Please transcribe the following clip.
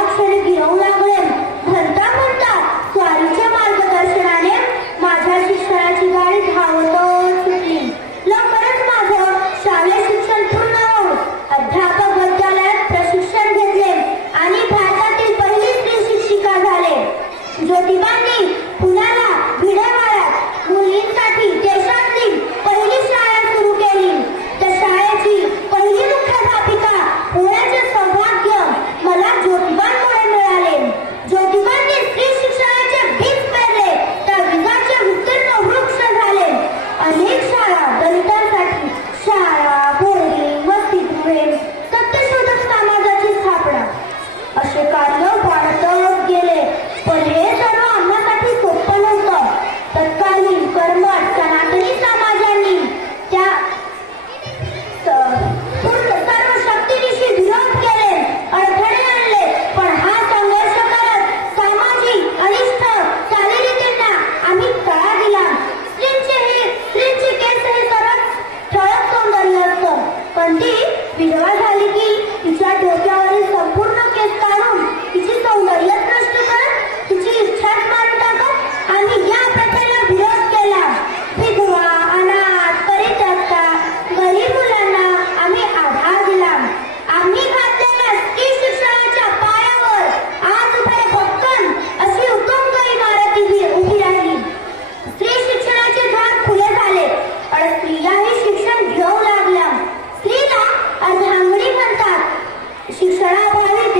பாடல் சொல்கிறோம் நாங்கள் पण स्त्रीलाही शिक्षण घेऊ लागलं. स्त्रीला अर्धांगणी म्हणतात. शिक्षणाअभावी